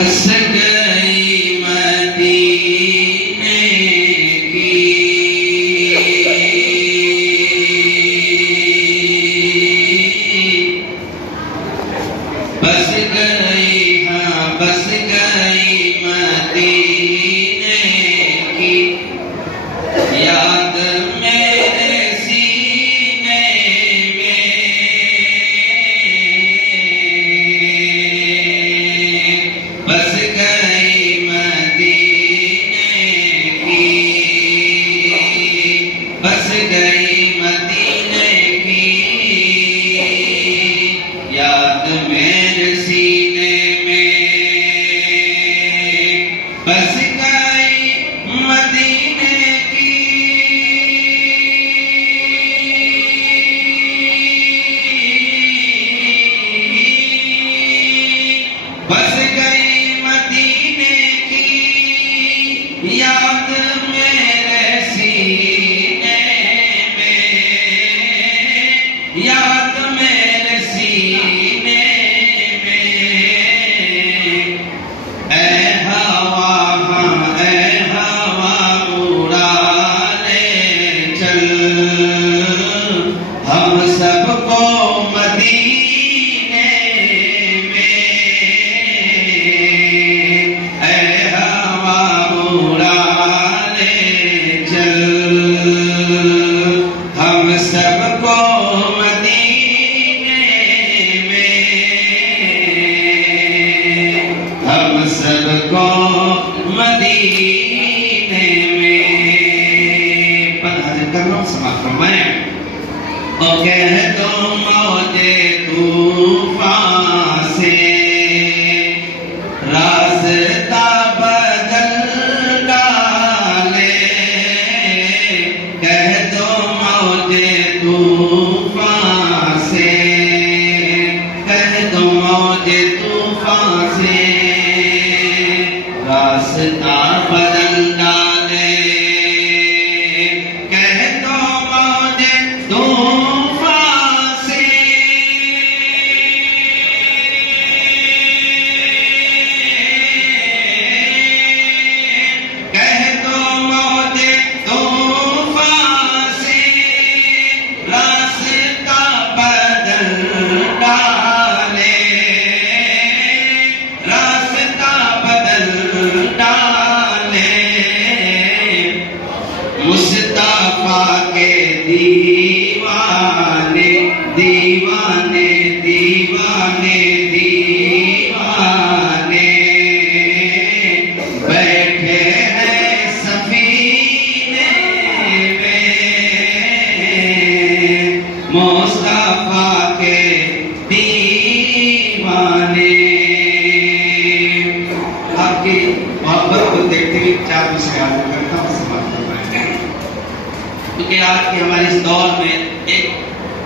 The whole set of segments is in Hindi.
बस गई मदीने की, बस गई, हाँ बस गई मदीने की याद मेरे सीने में, बस गई मदीने की, बस गई मदीने की याद मेरे सीने में, बस गई मदीने की, बस गई मदीने की याद मेरे सीने में, याद मेरे सीने में। ऐ हवा, हाँ ऐ हवा उड़ा ले चल हम सबको मदीने में, ऐ हवा उड़ा ले चल हम सबको मदीने में, हम सबको मदीने में। पर हाजिर कर लो, समाप्त फरमाएं। ओ कह दो मौजे तूफान से रास्ता बदल डाले, कह दो मौजे तूफान से, कह दो मौजे तूफान से रास्ता बदल डाले, कह दो मौजे तूफान से, कह दो मौजे तूफान से रास्ता बदल डाले, रास्ता बदल डाले। मुस्तफा के दीवाने दीवाने दीवाने दीवाने बैठे हैं सफीने में, मुस्तफा के दीवाने। आपकी मोहब्बत को देखते हुए चार विषय करता हूँ, समाप्त करवाएंगे। क्योंकि आज के हमारे इस दौर में एक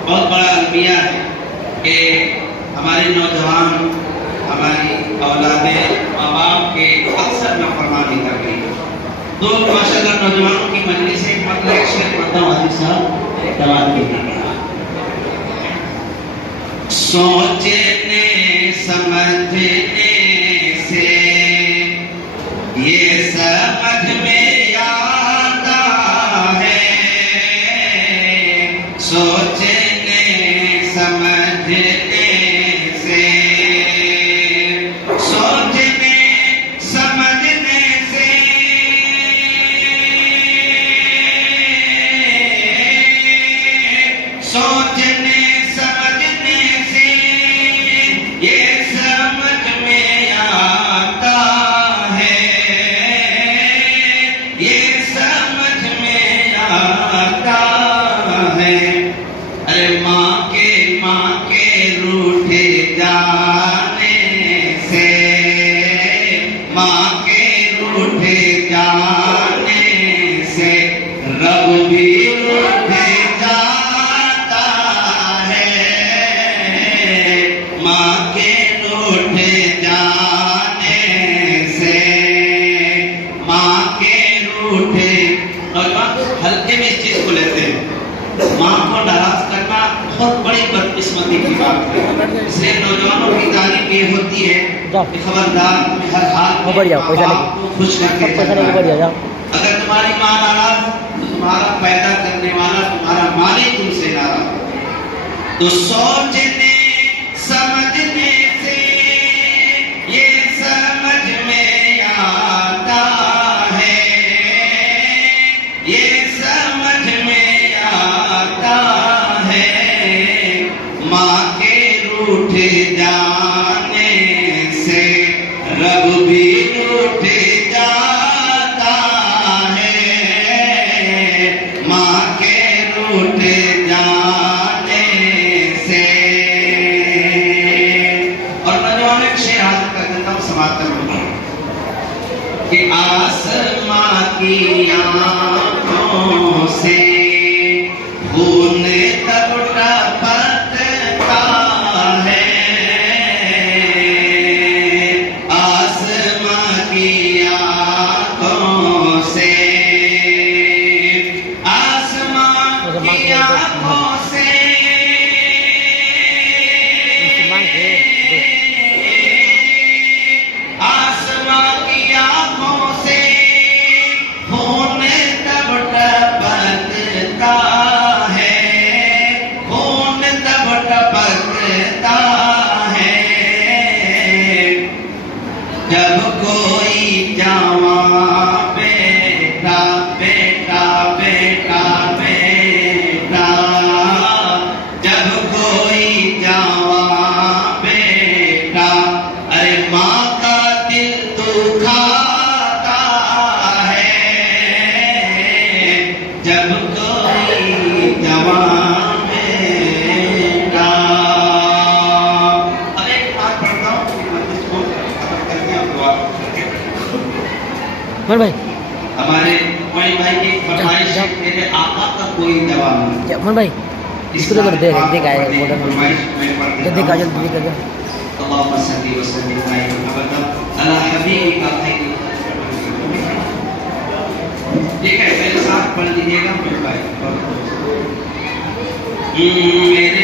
बहुत बड़ा अलमिया है कि हमारे नौजवान, हमारी औलादें माँ बाप के अक्सर नाफरमानी कर रही है। तो माशाअल्लाह नौजवानों की मजलिस से मतलब एक शेर पढ़ता हूँ हाजी साहब, दवात की सोचने समझने से ये समझ में आता है, सोचने समझने से, सोचने समझने से सोचने समझने से ये समझ में आता है, ये समझ में आता है। अरे माँ के रूठे जाने से, माँ के रूठे जाने से रब भी रूठे जाता है, माँ के रूठे जाने से, माँ के रूठे। और हल्के में इस चीज को लेते हैं, माँ को नाराज करना बहुत बड़ी बदकिस्मती की बात है। इसलिए नौजवानों की तारीफ ये होती है कि खबरदार तुम्हें हर हाल में बढ़िया, पैसा माँ बाप को खुश करके पैसा लेके बढ़िया जाओ। अगर तुम्हारी माँ नाराज तो तुम्हारा पैदा करने वाला तुम्हारा मालिक तुमसे नाराज। तो सोचने समझने से ये समझ में आता है, ये समझ में आता है, माँ के रूठ जाने से रब भी रूठ जाता है, माँ के रूठ जाने से। और नौजवान एक शेर हाजिर कर देता हूँ, समाप्त करूंगा कि आसमां की आंखों से खून तब टपकता है, आसमां की आंखों से, आसमां की आंखों से आसमां की आंखों से खून तब टपकता है, खून तब टपकता है, जब कोई जवां बेटा बेटा बेटा बेटा, जब कोई जवां बेटा अरे माँ का दिल दुखाता है, जब कोई जवां बेटा। अब एक बात पढ़ता हूँ, इसको खत्म करके हम दुआ करके भाई हमारे मोइन भाई की फरमाइश है, मेरे आका का कोई जवाब नहीं। मन भाई इसको तो दे देख आएगा जल्दी का जल्दी कर दो। अल्लाहुम्मा सल्ली व सल्लिम अला हबीबिका खैरिल ठीक है, मेरे साथ पढ़ लीजिएगा मेरे भाई। मेरे